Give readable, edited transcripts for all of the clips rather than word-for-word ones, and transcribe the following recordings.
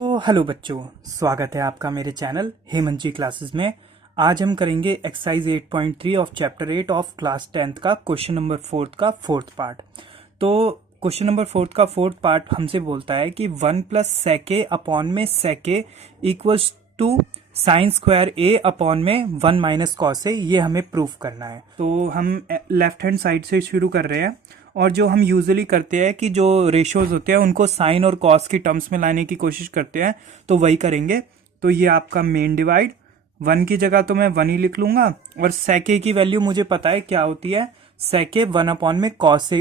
तो हेलो बच्चों, स्वागत है आपका मेरे चैनल हेमंत जी क्लासेस में। आज हम करेंगे exercise 8.3 of chapter 8 of class 10th का क्वेश्चन नंबर 4 का फोर्थ पार्ट। तो क्वेश्चन नंबर 4 का फोर्थ पार्ट हमसे बोलता है कि 1 प्लस सेक ए अपॉन में sec A equals to sine square A upon में 1 माइनस कॉस ए, ये हमें प्रूफ करना है। तो हम लेफ्ट हैंड साइड से शुरू कर रहे हैं और जो हम यूजुअली करते हैं कि जो रेशोज होते हैं उनको साइन और कॉस की टर्म्स में लाने की कोशिश करते हैं, तो वही करेंगे। तो ये आपका मेन डिवाइड 1 की जगह तो मैं 1 ही लिख लूंगा, और सेक ए की वैल्यू मुझे पता है क्या होती है, सेक ए 1 अपॉन में कॉस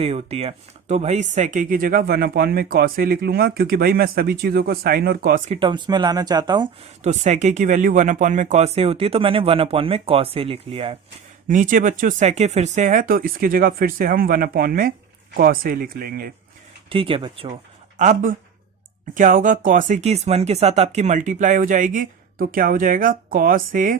ए होती है। तो भाई सेक ए की जगह 1 अपॉन में कॉस ए लिख लूंगा, क्योंकि भाई मैं सभी चीज़ों को साइन और कॉस की टर्म्स में लाना चाहता हूँ। तो सेक ए की वैल्यू 1 अपॉन में कॉस ए होती है, तो मैंने 1 अपॉन में कॉस ए लिख लिया है। नीचे बच्चों सेक ए फिर से है, तो इसकी जगह फिर से हम 1 अपॉन में कॉस ए लिख लेंगे। ठीक है बच्चों, अब क्या होगा, कॉस ए की इस 1 के साथ आपकी मल्टीप्लाई हो जाएगी, तो क्या हो जाएगा कॉस ए,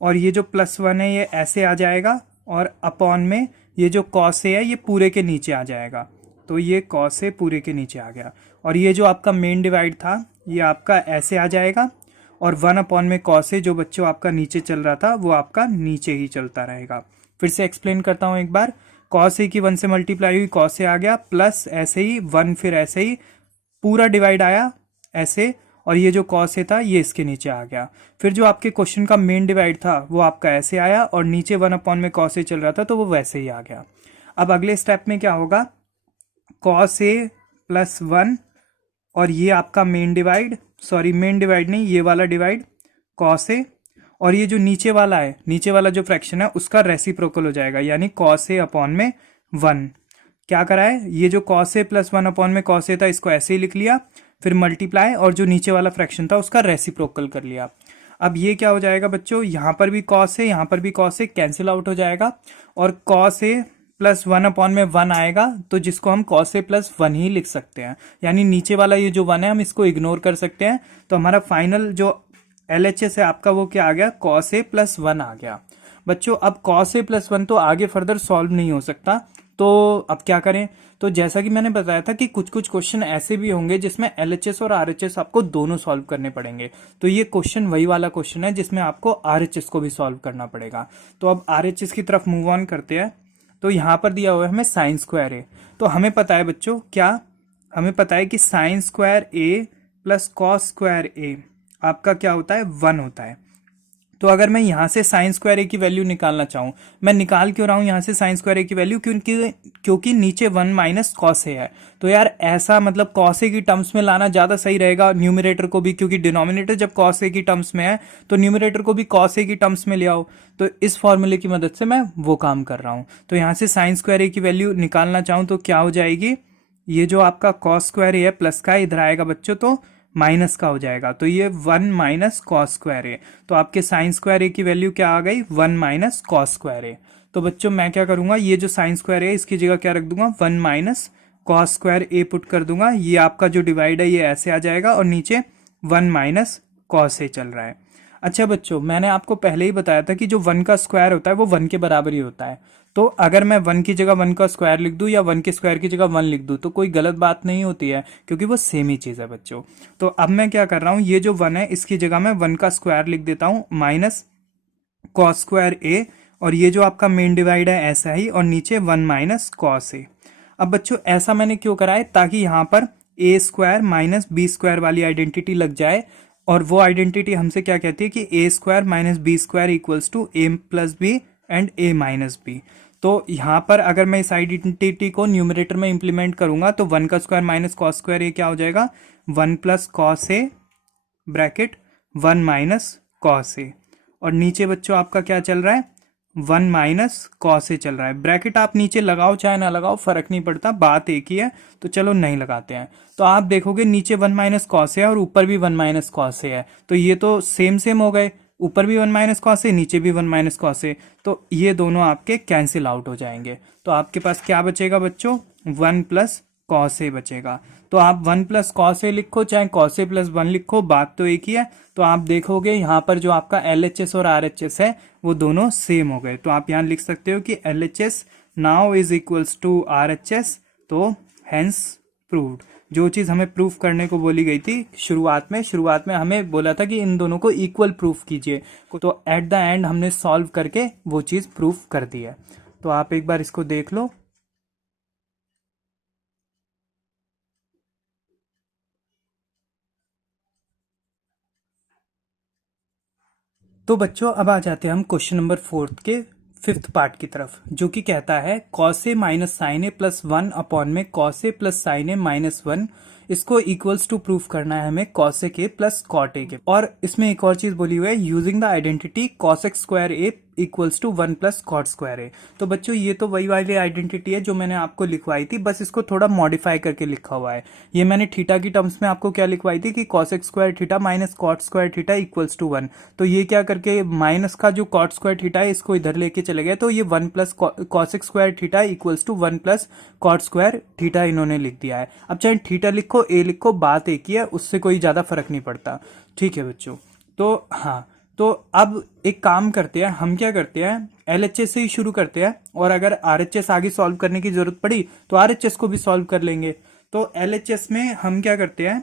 और ये जो +1 है ये ऐसे आ जाएगा, और अपॉन में ये जो कॉस ए है ये पूरे के नीचे आ जाएगा। तो ये कॉस ए पूरे के नीचे आ गया, और ये जो आपका मेन डिवाइड था ये आपका ऐसे आ जाएगा, और 1 अपॉन में कॉस ए जो बच्चों आपका नीचे चल रहा था वो आपका नीचे ही चलता रहेगा। फिर से एक्सप्लेन करता हूं एक बार। कॉस ए की 1 से मल्टीप्लाई हुई, कॉस ए आ गया, प्लस ऐसे ही 1, फिर ऐसे ही पूरा डिवाइड आया ऐसे, और ये जो कॉस ए था ये इसके नीचे आ गया। फिर जो आपके क्वेश्चन का मेन डिवाइड था वो आपका ऐसे आया, और नीचे 1 अपॉन में कॉस ए चल रहा था तो वो वैसे ही आ गया। अब अगले स्टेप में क्या होगा, कॉस ए प्लस 1, और ये आपका मेन डिवाइड नहीं, ये वाला डिवाइड कॉस ए, और ये जो नीचे वाला है, नीचे वाला जो फ्रैक्शन है उसका रेसिप्रोकल हो जाएगा, यानी कॉस ए अपॉन में 1। क्या करा है, ये जो कॉस ए प्लस 1 अपॉन में कॉस ए था इसको ऐसे ही लिख लिया, फिर मल्टीप्लाई, और जो नीचे वाला फ्रैक्शन था उसका रेसिप्रोकल कर लिया। अब ये क्या हो जाएगा बच्चों, यहां पर भी कॉस ए, यहां पर भी कॉस ए कैंसिल आउट हो जाएगा, और कॉस ए प्लस 1 अपॉन में 1 आएगा, तो जिसको हम कॉस ए प्लस 1 ही लिख सकते हैं, यानी नीचे वाला ये जो 1 है हम इसको इग्नोर कर सकते हैं। तो हमारा फाइनल जो LHS है आपका वो क्या आ गया, कॉस ए प्लस 1 आ गया। बच्चों अब कॉस ए प्लस 1 तो आगे फर्दर सॉल्व नहीं हो सकता, तो अब क्या करें। तो जैसा कि मैंने बताया था कि कुछ कुछ क्वेश्चन ऐसे भी होंगे जिसमें LHS और RHS आपको दोनों सॉल्व करने पड़ेंगे। तो ये क्वेश्चन वही वाला क्वेश्चन है जिसमें आपको RHS को भी सॉल्व करना पड़ेगा। तो अब RHS की तरफ मूव ऑन करते हैं। तो यहाँ पर दिया हुआ है हमें साइन स्क्वायर ए, तो हमें पता है बच्चों क्या, हमें पता है कि sign square A plus cos square A आपका क्या होता है, 1 होता है। तो अगर मैं यहाँ से साइन स्क्वायर ए की वैल्यू निकालना चाहूँ, मैं निकाल क्यों रहा हूँ यहाँ से साइन स्क्वायर ए की वैल्यू, क्योंकि नीचे 1 माइनस कॉस ए है। तो यार ऐसा मतलब कॉस ए की टर्म्स में लाना ज़्यादा सही रहेगा न्यूमरेटर को भी, क्योंकि डिनोमिनेटर जब कॉस ए की टर्म्स में है तो न्यूमरेटर को भी कॉस ए की टर्म्स में ले आओ। तो इस फॉर्मूले की मदद से मैं वो काम कर रहा हूँ। तो यहाँ से साइन स्क्वायर ए की वैल्यू निकालना चाहूँ तो क्या हो जाएगी, ये जो आपका कॉस स्क्वायर ए है प्लस का इधर आएगा बच्चों, तो माइनस का हो जाएगा, तो ये 1 माइनस कॉस स्क्वायर ए। तो आपके साइन स्क्वायर ए की वैल्यू क्या आ गई, 1 माइनस कॉस स्क्वायर ए। तो बच्चों मैं क्या करूंगा, ये जो साइन स्क्वायर है इसकी जगह क्या रख दूंगा, 1 माइनस कॉस स्क्वायर ए पुट कर दूंगा। ये आपका जो डिवाइड है ये ऐसे आ जाएगा, और नीचे 1 माइनस कॉस ए चल रहा है। अच्छा बच्चों, मैंने आपको पहले ही बताया था कि जो 1 का स्क्वायर होता है वो 1 के बराबर ही होता है। तो अगर मैं 1 की जगह 1 का स्क्वायर लिख दूं या 1 के स्क्वायर की जगह 1 लिख दूं तो कोई गलत बात नहीं होती है, क्योंकि वो सेम ही चीज़ है बच्चों। तो अब मैं क्या कर रहा हूं, ये जो 1 है इसकी जगह मैं 1 का स्क्वायर लिख देता हूं माइनस कॉस स्क्वायर ए, और ये जो आपका मेन डिवाइड है ऐसा ही, और नीचे 1 माइनस कॉस ए। अब बच्चों ऐसा मैंने क्यों करा है, ताकि यहाँ पर ए स्क्वायर माइनस बी स्क्वायर वाली आइडेंटिटी लग जाए, और वो आइडेंटिटी हमसे क्या कहती है कि A square minus B square equals to A plus B and A minus B. तो यहाँ पर अगर मैं इस आइडेंटिटी को न्यूमरेटर में इंप्लीमेंट करूंगा तो 1 का स्क्वायर माइनस कॉस स्क्वायर ये क्या हो जाएगा, 1 plus cos A bracket 1 minus cos A, और नीचे बच्चों आपका क्या चल रहा है, 1 माइनस कॉस ए चल रहा है। ब्रैकेट आप नीचे लगाओ चाहे ना लगाओ फर्क नहीं पड़ता, बात एक ही है, तो चलो नहीं लगाते हैं। तो आप देखोगे नीचे 1 माइनस कॉस ए है और ऊपर भी 1 माइनस कॉस ए है, तो ये तो सेम हो गए, ऊपर भी 1 माइनस कॉस ए नीचे भी 1 माइनस कॉस ए, तो ये दोनों आपके कैंसिल आउट हो जाएंगे। तो आपके पास क्या बचेगा बच्चों, 1 प्लस कॉस ए बचेगा। तो आप 1 प्लस कॉस ए लिखो चाहे कॉस ए प्लस 1 लिखो, बात तो एक ही है। तो आप देखोगे यहाँ पर जो आपका LHS और RHS है वो दोनों सेम हो गए। तो आप यहाँ लिख सकते हो कि LHS now is equals to RHS, तो हेंस प्रूव्ड। जो चीज़ हमें प्रूफ करने को बोली गई थी शुरुआत में हमें बोला था कि इन दोनों को इक्वल प्रूफ कीजिए, तो एट द एंड हमने सॉल्व करके वो चीज़ प्रूफ कर दी है। तो आप एक बार इसको देख लो। तो बच्चों अब आ जाते हैं हम क्वेश्चन नंबर 4 के 5th पार्ट की तरफ, जो कि कहता है cos A minus sine A plus 1 upon में cos A plus sine A minus 1, इसको इक्वल्स टू प्रूफ करना है हमें cosec A plus cot A के। और इसमें एक और चीज बोली हुई है, using the identity cosec square A equals to 1 plus cot square A. तो बच्चों ये तो वही वाली आइडेंटिटी है जो मैंने आपको लिखवाई थी, बस इसको थोड़ा मॉडिफाई करके लिखा हुआ है। ये मैंने थीटा की टर्म्स में आपको क्या लिखवाई थी कि cosec square theta minus cot square theta equals to 1। तो ये क्या करके माइनस का जो कॉट स्क्वायर थीटा है इसको इधर लेके चले गए, तो ये 1 plus cosec square theta equals to 1 plus cot square theta इन्होंने लिख दिया है। अब चाहे थीटा लिखो ए लिखो, बात एक ही है, उससे कोई ज्यादा फर्क नहीं पड़ता। ठीक है बच्चों, तो हाँ, तो अब एक काम करते हैं, हम क्या करते हैं एलएचएस से ही शुरू करते हैं, और अगर आरएचएस आगे सॉल्व करने की जरूरत पड़ी तो आरएचएस को भी सॉल्व कर लेंगे। तो एलएचएस में हम क्या करते हैं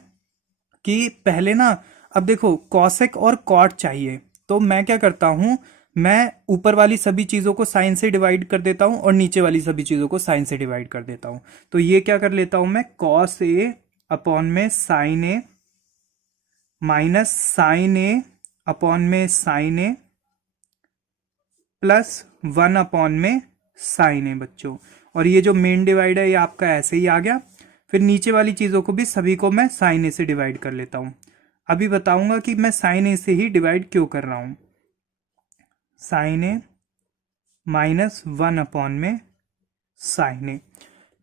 कि पहले ना, अब देखो कॉसेक और कॉट चाहिए, तो मैं क्या करता हूं, मैं ऊपर वाली सभी चीजों को साइन से डिवाइड कर देता हूं और नीचे वाली सभी चीजों को साइन से डिवाइड कर देता हूं। तो ये क्या कर लेता हूं मैं, कॉस ए अपॉन में sine A minus sine A upon में साइन ए प्लस 1 अपॉन में साइन ए बच्चों। और ये जो मेन डिवाइड है ये आपका ऐसे ही आ गया। फिर नीचे वाली चीजों को भी सभी को मैं साइन ए से डिवाइड कर लेता हूं। अभी बताऊंगा कि मैं साइन ए से ही डिवाइड क्यों कर रहा हूं। साइन ए माइनस 1 अपॉन में साइन ए।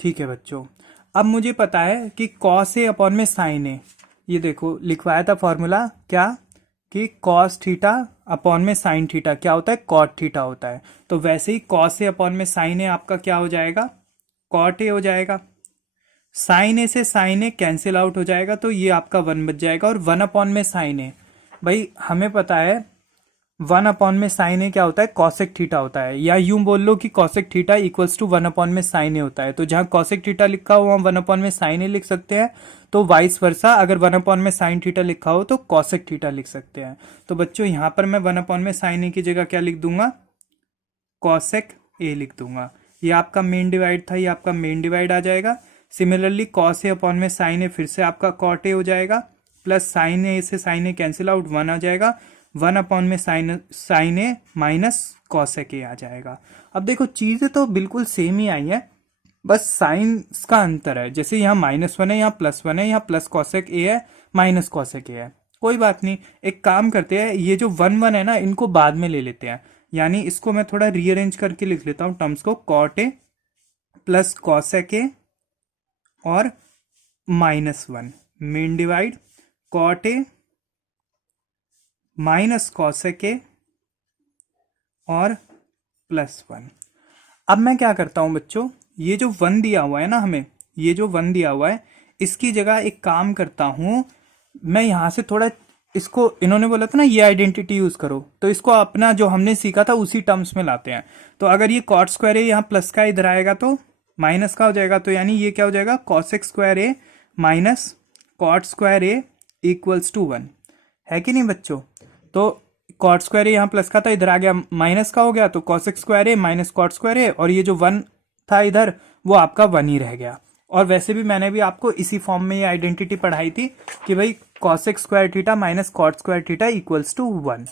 ठीक है बच्चों, अब मुझे पता है कि कॉस ए अपॉन में साइन ए, ये देखो लिखवाया था फॉर्मूला क्या, कि कॉस थीटा अपॉन में साइन थीटा क्या होता है, कॉट थीटा होता है। तो वैसे ही कॉस ए अपॉन में साइन ए आपका क्या हो जाएगा, कॉट ए हो जाएगा। साइन ए से साइन ए कैंसिल आउट हो जाएगा, तो ये आपका 1 बच जाएगा। और 1 अपॉन में साइन ए, भाई हमें पता है 1 अपॉन में साइन ए क्या होता है, कॉसेक थीटा होता है, या यूं बोल लो कि cosec theta equals to 1 upon में साइन ए होता है। तो जहां कॉसेक थीटा लिखा हो वहां 1 अपॉन में साइन ए लिख सकते हैं, तो वाइस वर्सा अगर 1 अपॉन में साइन थीटा लिखा हो तो कॉसेक थीटा लिख सकते हैं। तो बच्चों यहां पर मैं 1 अपॉन में साइन ए की जगह क्या लिख दूंगा, कॉसेक ए लिख दूंगा। ये आपका मेन डिवाइड था, ये आपका मेन डिवाइड आ जाएगा। सिमिलरली कॉस ए अपॉन में साइन ए फिर से आपका कॉट ए हो जाएगा, प्लस साइन ए से साइन ए कैंसिल आउट 1 आ जाएगा। 1 अपॉन में sine A minus cosec A आ जाएगा। अब देखो चीजें तो बिल्कुल सेम ही आई है, बस साइंस का अंतर है। जैसे यहाँ -1 है, यहाँ +1 है, यहाँ प्लस कॉसेक ए है, माइनस कॉसेक ए है। कोई बात नहीं, एक काम करते हैं, ये जो 1 है ना इनको बाद में ले लेते हैं, यानी इसको मैं थोड़ा रीअरेंज करके लिख लेता हूं टर्म्स को, cot A plus cosec A और -1 मेन divide, cot A minus cosec A और +1। अब मैं क्या करता हूं बच्चों, ये जो 1 दिया हुआ है ना हमें, ये जो 1 दिया हुआ है इसकी जगह एक काम करता हूं, मैं यहां से थोड़ा इसको, इन्होंने बोला था ना ये आइडेंटिटी यूज करो, तो इसको अपना जो हमने सीखा था उसी टर्म्स में लाते हैं। तो अगर ये कॉट स्क्वायर ए यहाँ प्लस का इधर आएगा तो माइनस का हो जाएगा, तो यानी ये क्या हो जाएगा, cosec square A minus cot square A equals to 1 है कि नहीं बच्चों। तो कॉट स्क्वायर ए यहाँ प्लस का था, इधर आ गया माइनस का हो गया, तो cosec square A minus cot square ए, और ये जो 1 था इधर वो आपका 1 ही रह गया। और वैसे भी मैंने भी आपको इसी फॉर्म में ये आइडेंटिटी पढ़ाई थी कि भाई cosec square theta minus cot square theta equals to 1।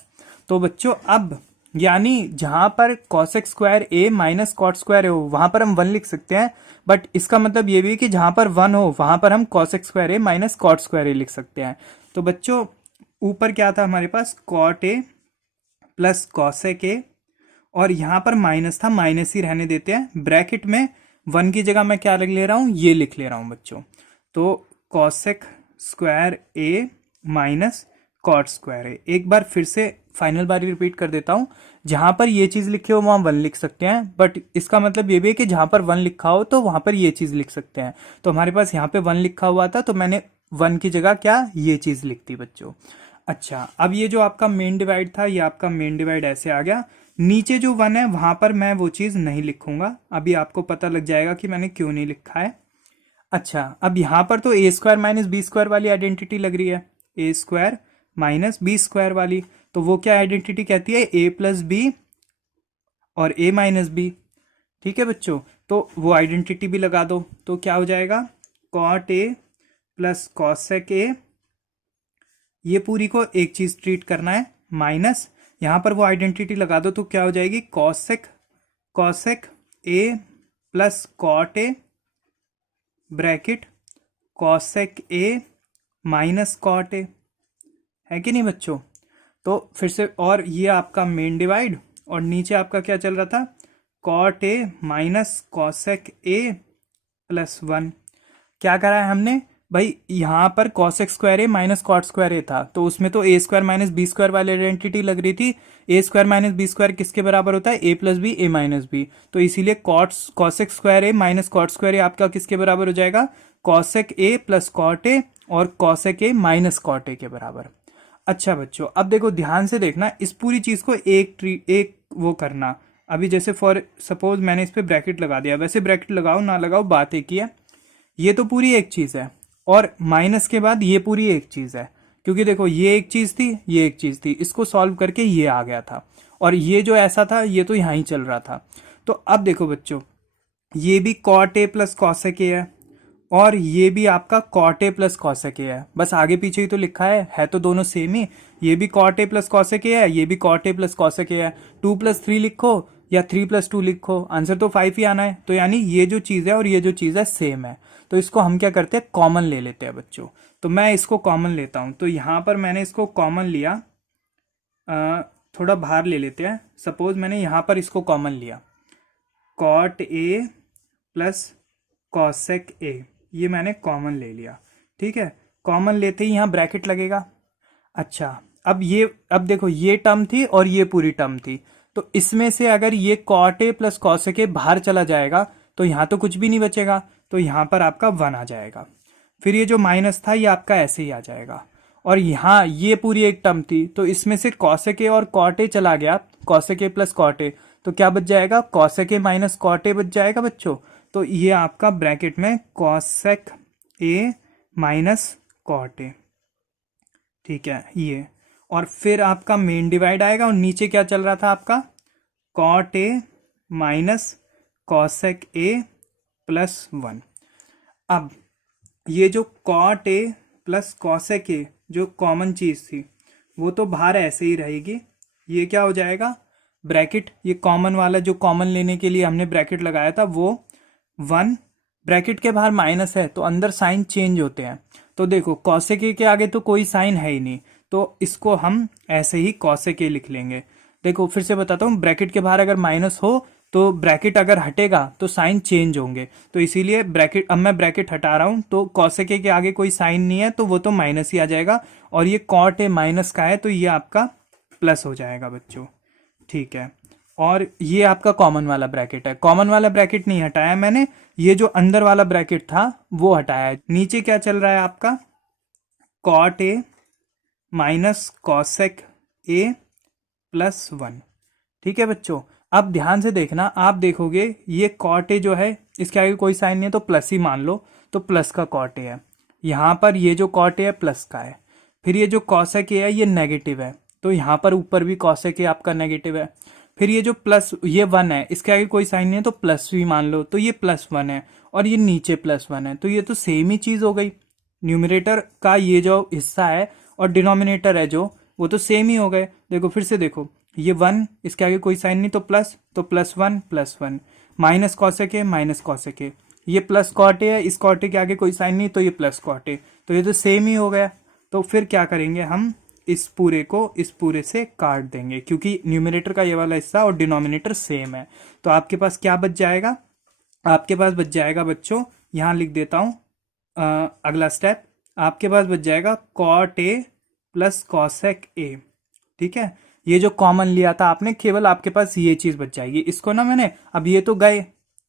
तो बच्चों अब यानी जहां पर cosec square A minus cot square हो वहां पर हम 1 लिख सकते हैं, बट इसका मतलब ये भी है कि जहां पर 1 हो वहां पर हम cosec square A minus cot square A लिख सकते हैं। तो बच्चों ऊपर क्या था हमारे पास, cot A plus cosec A, और यहां पर माइनस था, माइनस ही रहने देते हैं, ब्रैकेट में 1 की जगह मैं क्या लिख ले रहा हूं, ये लिख ले रहा हूं बच्चों। तो cosec square A minus cot square ए, एक बार फिर से फाइनल बारी रिपीट कर देता हूं, जहां पर ये चीज लिखी हो वहां 1 लिख सकते हैं, बट इसका मतलब ये भी है कि जहां पर 1 लिखा हो तो वहां पर ये चीज लिख सकते हैं। तो हमारे पास यहाँ पे 1 लिखा हुआ था, तो मैंने 1 की जगह क्या ये चीज लिख दी बच्चों। अच्छा, अब ये जो आपका मेन डिवाइड था, ये आपका मेन डिवाइड ऐसे आ गया। नीचे जो 1 है वहां पर मैं वो चीज नहीं लिखूंगा, अभी आपको पता लग जाएगा कि मैंने क्यों नहीं लिखा है। अच्छा, अब यहाँ पर तो A square minus B square वाली आइडेंटिटी लग रही है, ए स्क्वायर माइनस बी स्क्वायर वाली। तो वो क्या आइडेंटिटी कहती है, ए प्लस बी और ए माइनस बी। ठीक है बच्चों, तो वो आइडेंटिटी भी लगा दो, तो क्या हो जाएगा, cot A plus cosec A, ये पूरी को एक चीज ट्रीट करना है, माइनस यहां पर वो आइडेंटिटी लगा दो, तो क्या हो जाएगी, cosec cosec A plus cot A bracket cosec A minus cot A, है कि नहीं बच्चों। तो फिर से, और ये आपका मेन डिवाइड, और नीचे आपका क्या चल रहा था, cot A minus cosec A plus 1। क्या करा है हमने भाई, यहाँ पर cosec square A minus cot square A था, तो उसमें तो A square minus B square वाली आइडेंटिटी लग रही थी। A square minus B square किसके बराबर होता है, A plus B A minus B. तो इसीलिए cosec square A minus cot square A आपका किसके बराबर हो जाएगा, cosec A plus cot A और cosec A minus cot A के बराबर। अच्छा बच्चों, अब देखो ध्यान से देखना, इस पूरी चीज को एक वो करना। अभी जैसे फॉर सपोज मैंने इस पे ब्रैकेट लगा दिया, वैसे ब्रैकेट लगाओ ना लगाओ बात एक ही है, ये तो पूरी एक चीज है, और माइनस के बाद ये पूरी एक चीज है, क्योंकि देखो ये एक चीज थी, ये एक चीज थी, इसको सॉल्व करके ये आ गया था, और ये जो ऐसा था ये तो यहां ही चल रहा था। तो अब देखो बच्चों, ये भी cot A plus cosec A है, और ये भी आपका cot A plus cosec A है, बस आगे पीछे ही तो लिखा है तो दोनों सेम ही। ये भी cot A plus cosec A है, ये भी cot A plus cosec A है। 2+3 लिखो या 3+2 लिखो, आंसर तो 5 ही आना है। तो यानी ये जो चीज है और ये जो चीज है सेम है, तो इसको हम क्या करते हैं, कॉमन ले लेते हैं बच्चों। तो मैं इसको कॉमन लेता हूं, तो यहां पर मैंने इसको कॉमन लिया, थोड़ा बाहर ले लेते हैं। सपोज मैंने यहां पर इसको कॉमन लिया, cot A plus cosec A, ये मैंने कॉमन ले लिया। ठीक है, कॉमन लेते ही यहाँ ब्रैकेट लगेगा। अच्छा, अब देखो ये टर्म थी और ये पूरी टर्म थी, तो इसमें से अगर ये cot A plus cosec A बाहर चला जाएगा तो यहाँ तो कुछ भी नहीं बचेगा, तो यहाँ पर आपका 1 आ जाएगा। फिर ये जो माइनस था ये आपका ऐसे ही आ जाएगा, और यहाँ ये पूरी एक टर्म थी, तो इसमें से कॉसेक ए और कॉट ए चला गया, cosec A plus cot A, तो क्या बच जाएगा, cosec A minus cot A बच जाएगा बच्चों। तो ये आपका ब्रैकेट में cosec A minus cot A, ठीक है ये, और फिर आपका मेन डिवाइड आएगा, और नीचे क्या चल रहा था आपका, cot A minus cosec A plus 1। अब ये जो cot A plus cosec A जो कॉमन चीज थी वो तो बाहर ऐसे ही रहेगी, ये क्या हो जाएगा, ब्रैकेट, ये कॉमन वाला जो कॉमन लेने के लिए हमने ब्रैकेट लगाया था वो 1, ब्रैकेट के बाहर माइनस है तो अंदर साइन चेंज होते हैं। तो देखो कॉसेक ए के आगे तो कोई साइन है ही नहीं, तो इसको हम ऐसे ही कॉसेक ए लिख लेंगे। देखो फिर से बताता हूँ, ब्रैकेट के बाहर अगर माइनस हो तो ब्रैकेट अगर हटेगा तो साइन चेंज होंगे, तो इसीलिए ब्रैकेट, अब मैं ब्रैकेट हटा रहा हूं तो कॉसेक ए के आगे कोई साइन नहीं है तो वो तो माइनस ही आ जाएगा, और ये कॉट ए माइनस का है तो ये आपका प्लस हो जाएगा बच्चों। ठीक है, और ये आपका कॉमन वाला ब्रैकेट है, कॉमन वाला ब्रैकेट नहीं हटाया मैंने, ये जो अंदर वाला ब्रैकेट था वो हटाया है। नीचे क्या चल रहा है आपका, cot A minus cosec A plus 1। ठीक है बच्चों, अब ध्यान से देखना, आप देखोगे ये कॉट ए जो है इसके आगे कोई साइन नहीं है तो प्लस ही मान लो, तो प्लस का कॉट ए है, यहाँ पर ये जो कॉट ए है प्लस का है। फिर ये जो कॉसेक ए है ये नेगेटिव है, तो यहाँ पर ऊपर भी कॉसेक ए आपका नेगेटिव है। फिर ये जो प्लस, ये 1 है, इसके आगे कोई साइन नहीं है तो प्लस भी मान लो, तो ये +1 है, और ये नीचे +1 है, तो ये तो सेम ही चीज हो गई। न्यूमरेटर का ये जो हिस्सा है और डिनोमिनेटर है जो, वो तो सेम ही हो गए। देखो फिर से देखो, ये 1, इसके आगे कोई साइन नहीं तो प्लस, तो +1 minus cosec A minus cosec A, ये प्लस कॉट ए है, इस कॉट ए के आगे कोई साइन नहीं तो ये प्लस कॉट ए, तो ये तो सेम ही हो गया। तो फिर क्या करेंगे हम, इस पूरे को इस पूरे से काट देंगे, क्योंकि न्यूमरेटर का ये वाला हिस्सा और डिनोमिनेटर सेम है। तो आपके पास क्या बच जाएगा, आपके पास बच जाएगा बच्चों, यहां लिख देता हूं अगला स्टेप, आपके पास बच जाएगा cot A plus cosec A. ठीक है, ये जो कॉमन लिया था आपने, केवल आपके पास ये चीज बच जाएगी। इसको ना मैंने, अब ये तो गए,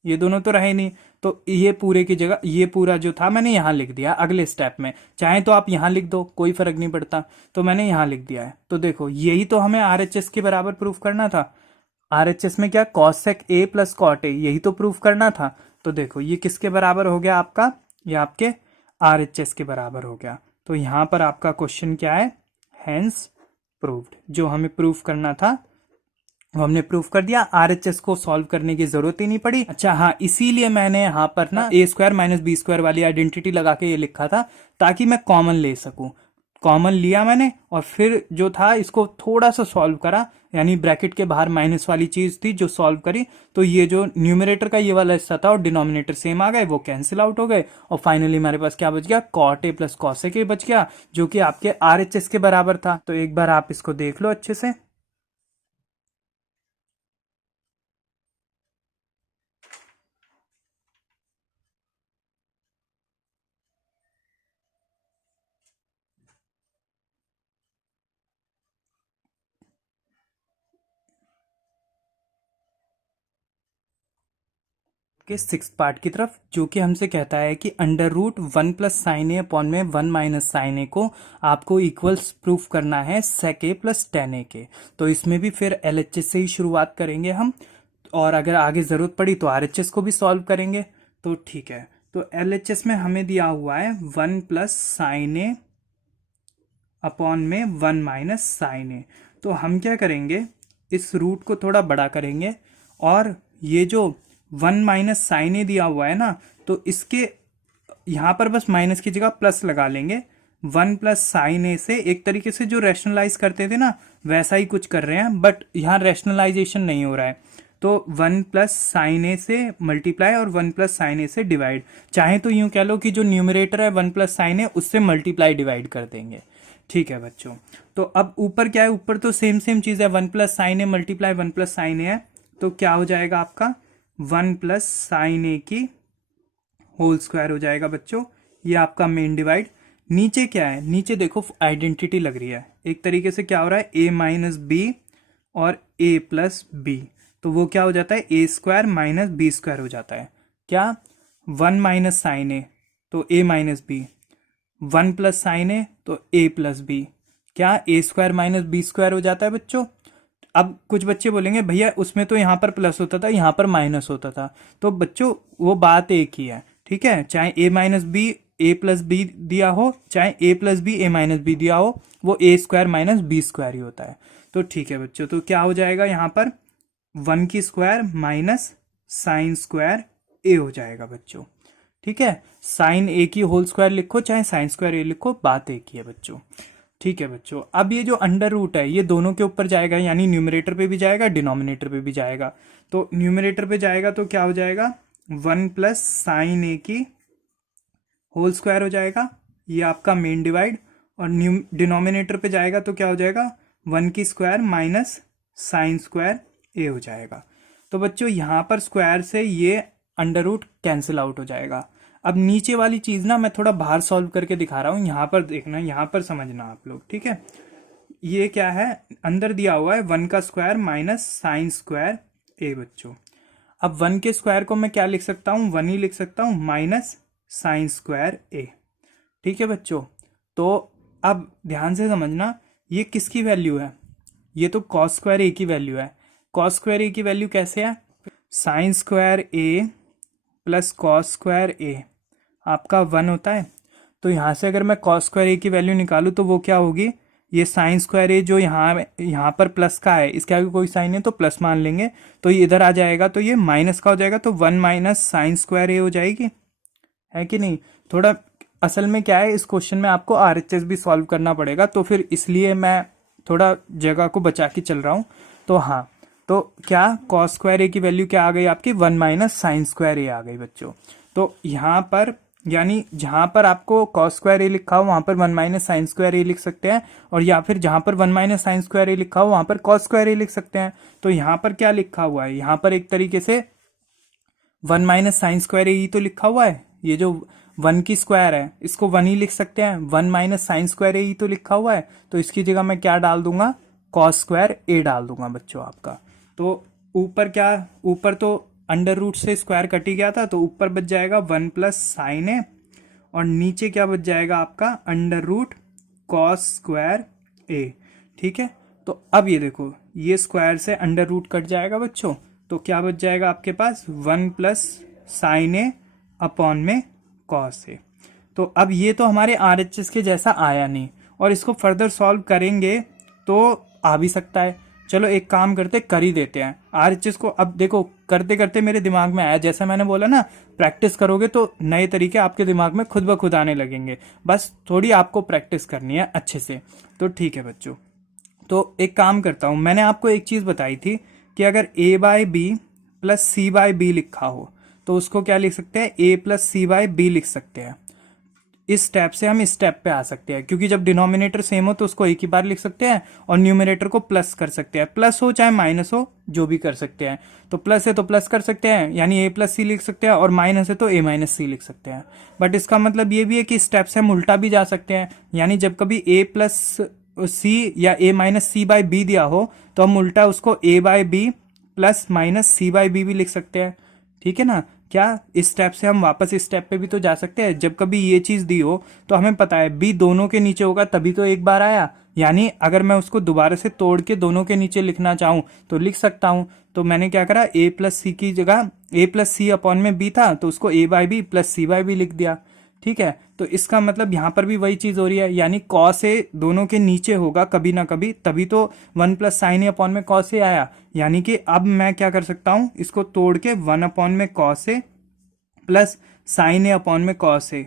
ये दोनों तो रहे नहीं, तो ये पूरे की जगह ये पूरा जो था मैंने यहाँ लिख दिया अगले स्टेप में। चाहे तो आप यहाँ लिख दो, कोई फर्क नहीं पड़ता, तो मैंने यहाँ लिख दिया है। तो देखो यही तो हमें आरएचएस के बराबर प्रूफ करना था। आरएचएस में क्या, cosec A plus cot A, यही तो प्रूफ करना था। तो देखो ये किसके बराबर हो गया आपका, ये आपके RHS के बराबर हो गया। तो यहाँ पर आपका क्वेश्चन क्या है, हेंस प्रूव्ड। जो हमें प्रूफ करना था वो हमने प्रूफ कर दिया, RHS को सॉल्व करने की जरूरत ही नहीं पड़ी। अच्छा हाँ, इसीलिए मैंने यहाँ पर ना a² - b² वाली आइडेंटिटी लगा के ये लिखा था ताकि मैं कॉमन ले सकूं। कॉमन लिया मैंने और फिर जो था इसको थोड़ा सा सॉल्व करा, यानी ब्रैकेट के बाहर माइनस वाली चीज थी जो सॉल्व करी, तो ये जो न्यूमरेटर का ये वाला हिस्सा था और डिनोमिनेटर सेम आ गए, वो कैंसिल आउट हो गए और फाइनली हमारे पास क्या बच गया, cot a + cos a बच गया, जो कि आपके RHS के बराबर था। तो एक बार आप इसको देख लो अच्छे से। के 6th पार्ट की तरफ, जो कि हमसे कहता है कि √1 + sin a अपॉन में 1 - sin a को आपको इक्वल्स प्रूफ करना है sec a + tan a के। तो इसमें भी फिर LHS से ही शुरुआत करेंगे हम, और अगर आगे ज़रूरत पड़ी तो RHS को भी सॉल्व करेंगे। तो ठीक है, तो LHS में हमें दिया हुआ है 1 + sin a अपॉन में 1 - sin a। तो हम क्या करेंगे, इस रूट को थोड़ा बड़ा करेंगे और ये जो 1 - sin a दिया हुआ है ना, तो इसके यहाँ पर बस माइनस की जगह प्लस लगा लेंगे। 1 + sin a से एक तरीके से जो रैशनलाइज करते थे ना, वैसा ही कुछ कर रहे हैं, बट यहाँ रैशनलाइजेशन नहीं हो रहा है। तो 1 + sin a से मल्टीप्लाई और 1 + sin a से डिवाइड, चाहे तो यूं कह लो कि जो न्यूमरेटर है 1 + sin a उससे मल्टीप्लाई डिवाइड कर देंगे। ठीक है बच्चों, तो अब ऊपर क्या है, ऊपर तो सेम सेम चीज है, 1 + sin a multiply 1 + sin a है, तो क्या हो जाएगा आपका 1 + sin a की होल स्क्वायर हो जाएगा बच्चों। ये आपका मेन डिवाइड। नीचे क्या है, नीचे देखो आइडेंटिटी लग रही है, एक तरीके से क्या हो रहा है, a - b और a + b, तो वो क्या हो जाता है, a² - b² हो जाता है। क्या, 1 - sin a तो a - b, 1 + sin a तो a + b, क्या a² - b² हो जाता है बच्चों। अब कुछ बच्चे बोलेंगे भैया उसमें तो यहाँ पर प्लस होता था, यहाँ पर माइनस होता था, तो बच्चों वो बात एक ही है, ठीक है, चाहे a - b a + b दिया हो, चाहे a + b a - b दिया हो, वो a² - b² ही होता है। तो ठीक है बच्चों, तो क्या हो जाएगा यहाँ पर 1 की square minus sine square a हो जाएगा बच्चों। ठीक है, साइन a की होल स्क्वायर लिखो चाहे साइन स्क्वायर a लिखो, बात एक ही है बच्चों। ठीक है बच्चों, अब ये जो अंडर रूट है ये दोनों के ऊपर जाएगा, यानी न्यूमरेटर पे भी जाएगा डिनोमिनेटर पे भी जाएगा। तो न्यूमरेटर पे जाएगा तो क्या हो जाएगा, 1 + sin a की होल स्क्वायर हो जाएगा, ये आपका मेन डिवाइड, और डिनोमिनेटर पे जाएगा तो क्या हो जाएगा, 1 की square minus sine square a हो जाएगा। तो बच्चों यहाँ पर स्क्वायर से ये अंडर रूट कैंसिल आउट हो जाएगा। अब नीचे वाली चीज ना मैं थोड़ा बाहर सॉल्व करके दिखा रहा हूँ, यहाँ पर देखना, यहाँ पर समझना आप लोग, ठीक है। ये क्या है, अंदर दिया हुआ है 1 का square minus sine square a बच्चों। अब 1 के स्क्वायर को मैं क्या लिख सकता हूँ, 1 ही लिख सकता हूँ, माइनस साइन स्क्वायर a। ठीक है बच्चों, तो अब ध्यान से समझना, ये किसकी वैल्यू है, ये तो कॉस स्क्वायर a की वैल्यू है। कॉस स्क्वायर a की वैल्यू कैसे है, sine square a plus cos square a आपका 1 होता है। तो यहाँ से अगर मैं कॉस स्क्वायर a की वैल्यू निकालूँ तो वो क्या होगी, ये साइन स्क्वायर a जो यहाँ पर प्लस का है, इसके आगे कोई साइन है तो प्लस मान लेंगे, तो ये इधर आ जाएगा तो ये माइनस का हो जाएगा, तो 1 - साइन स्क्वायर a हो जाएगी, है कि नहीं। थोड़ा असल में क्या है, इस क्वेश्चन में आपको RHS भी सॉल्व करना पड़ेगा, तो फिर इसलिए मैं थोड़ा जगह को बचा के चल रहा हूँ। तो हाँ, तो क्या कॉस स्क्वायर a की वैल्यू क्या आ गई आपकी, 1 - साइन स्क्वायर a आ गई बच्चों। तो यहाँ पर यानी जहां पर आपको कॉस स्क्वायर a लिखा हो वहां पर 1 - साइन स्क्वायर a लिख सकते हैं, और या फिर जहां पर 1 - साइन स्क्वायर a लिखा हो वहां पर कॉस स्क्वायर a लिख सकते हैं। तो यहाँ पर क्या लिखा हुआ है, यहाँ पर एक तरीके से 1 - साइन स्क्वायर a ही तो लिखा हुआ है, ये जो 1 की स्क्वायर है इसको 1 ही लिख सकते हैं, 1 - साइन स्क्वायर a ही तो लिखा हुआ है, तो इसकी जगह मैं क्या डाल दूंगा, कॉस स्क्वायर a डाल दूंगा बच्चों आपका। तो ऊपर क्या, ऊपर तो अंडर रूट से स्क्वायर कट ही गया था, तो ऊपर बच जाएगा 1 + साइन a, और नीचे क्या बच जाएगा आपका under root cos square a। ठीक है, तो अब ये देखो, ये स्क्वायर से अंडर रूट कट जाएगा बच्चों, तो क्या बच जाएगा आपके पास 1 + साइन a अपॉन में कॉस ए। तो अब ये तो हमारे RHS के जैसा आया नहीं, और इसको फर्दर सॉल्व करेंगे तो आ भी सकता है। चलो एक काम करते कर ही देते हैं RHS को। अब देखो करते करते मेरे दिमाग में आया, जैसा मैंने बोला ना, प्रैक्टिस करोगे तो नए तरीके आपके दिमाग में खुद ब खुद आने लगेंगे, बस थोड़ी आपको प्रैक्टिस करनी है अच्छे से। तो ठीक है बच्चों, तो एक काम करता हूँ, मैंने आपको एक चीज़ बताई थी कि अगर A/B प्लस C/B लिखा हो तो उसको क्या लिख सकते हैं, A प्लस C/B लिख सकते हैं। इस स्टेप से हम इस स्टेप पे आ सकते हैं, क्योंकि जब डिनोमिनेटर सेम हो तो उसको एक ही बार लिख सकते हैं और न्यूमरेटर को प्लस कर सकते हैं, प्लस हो चाहे माइनस हो जो भी कर सकते हैं। तो प्लस है तो प्लस कर सकते हैं, यानी A प्लस C लिख सकते हैं, और माइनस है तो A माइनस C लिख सकते हैं। बट इसका मतलब ये भी है कि स्टेप से हम उल्टा भी जा सकते हैं, यानी जब कभी A प्लस C या A माइनस C/B दिया हो तो हम उल्टा उसको A/B प्लस माइनस C/B भी लिख सकते हैं। ठीक है ना, क्या इस स्टेप से हम वापस इस स्टेप पे भी तो जा सकते हैं। जब कभी ये चीज दी हो तो हमें पता है B दोनों के नीचे होगा तभी तो एक बार आया, यानी अगर मैं उसको दोबारा से तोड़ के दोनों के नीचे लिखना चाहूं तो लिख सकता हूं। तो मैंने क्या करा, A प्लस C की जगह A प्लस C अपॉन में B था तो उसको A/B प्लस C/B लिख दिया। ठीक है, तो इसका मतलब यहाँ पर भी वही चीज हो रही है, यानी कॉस ए दोनों के नीचे होगा कभी ना कभी, तभी तो 1 प्लस साइन ए अपॉन में कॉस ए आया। यानी कि अब मैं क्या कर सकता हूं, इसको तोड़ के 1 अपॉन में cos A plus sine A upon में कॉस ए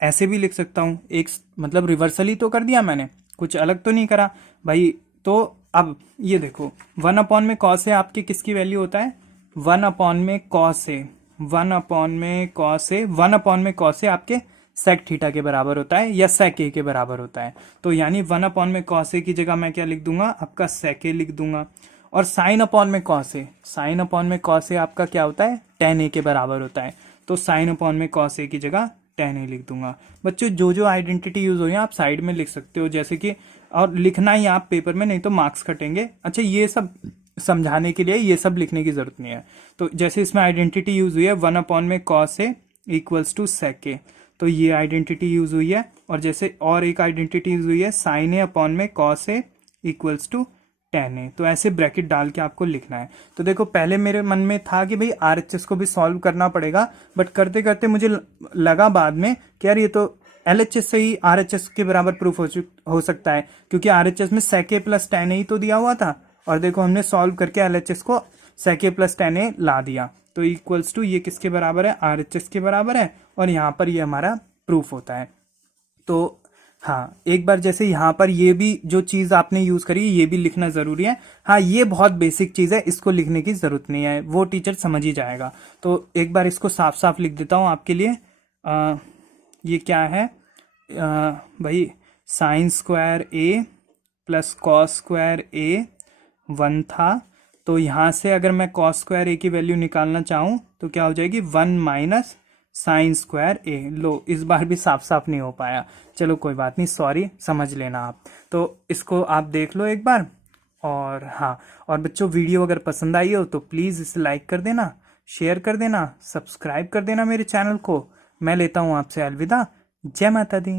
ऐसे भी लिख सकता हूं। एक मतलब रिवर्सल ही तो कर दिया मैंने, कुछ अलग तो नहीं करा भाई। तो अब ये देखो 1 अपॉन में कॉस ए आपके किसकी वैल्यू होता है, 1 अपॉन में कॉस ए, 1 अपॉन में कॉस ए, 1 अपॉन में कॉस ए आपके सेक थीटा के बराबर होता है या सेक ए के बराबर होता है। तो यानी 1 अपॉन में कॉस ए की जगह मैं क्या लिख दूंगा, आपका सेक ए लिख दूंगा। और साइन अपॉन में कॉस ए, साइन अपॉन में कॉस ए आपका क्या होता है, टेन ए के बराबर होता है। तो साइन अपॉन में कॉस ए की जगह टेन ए लिख दूंगा। बच्चों जो जो आइडेंटिटी यूज हो आप साइड में लिख सकते हो, जैसे कि, और लिखना ही आप पेपर में, नहीं तो मार्क्स कटेंगे। अच्छा ये सब समझाने के लिए ये सब लिखने की जरूरत नहीं है। तो जैसे इसमें आइडेंटिटी यूज हुई है 1 अपॉन में कॉस ए इक्वल्स टू सेक ए, तो ये आइडेंटिटी यूज हुई है। और जैसे और एक आइडेंटिटी यूज हुई है साइन ए अपॉन में cos A equals to tan A, तो ऐसे ब्रैकेट डाल के आपको लिखना है। तो देखो पहले मेरे मन में था कि भाई RHS को भी सॉल्व करना पड़ेगा, बट करते करते मुझे लगा बाद में कि यार ये तो LHS से ही RHS के बराबर प्रूफ हो सकता है, क्योंकि RHS में सेक ए प्लस टेन ए ही तो दिया हुआ था, और देखो हमने सॉल्व करके LHS को सेक ए प्लस टेन ए ला दिया। तो इक्वल्स टू ये किसके बराबर है, RHS के बराबर है, और यहाँ पर ये हमारा प्रूफ होता है। तो हाँ, एक बार जैसे यहाँ पर ये भी जो चीज आपने यूज करी ये भी लिखना जरूरी है। हाँ ये बहुत बेसिक चीज है, इसको लिखने की जरूरत नहीं है, वो टीचर समझ ही जाएगा। तो एक बार इसको साफ साफ लिख देता हूँ आपके लिए। ये क्या है भाई, साइन स्क्वायर ए प्लस कॉस स्क्वायर ए 1 था, तो यहाँ से अगर मैं कॉस स्क्वायर ए की वैल्यू निकालना चाहूँ तो क्या हो जाएगी, 1 माइनस साइन स्क्वायर ए। लो इस बार भी साफ साफ नहीं हो पाया, चलो कोई बात नहीं, सॉरी, समझ लेना आप। तो इसको आप देख लो एक बार। और हाँ, और बच्चों वीडियो अगर पसंद आई हो तो प्लीज़ इसे लाइक कर देना, शेयर कर देना, सब्सक्राइब कर देना मेरे चैनल को। मैं लेता हूँ आपसे अलविदा। जय माता दी।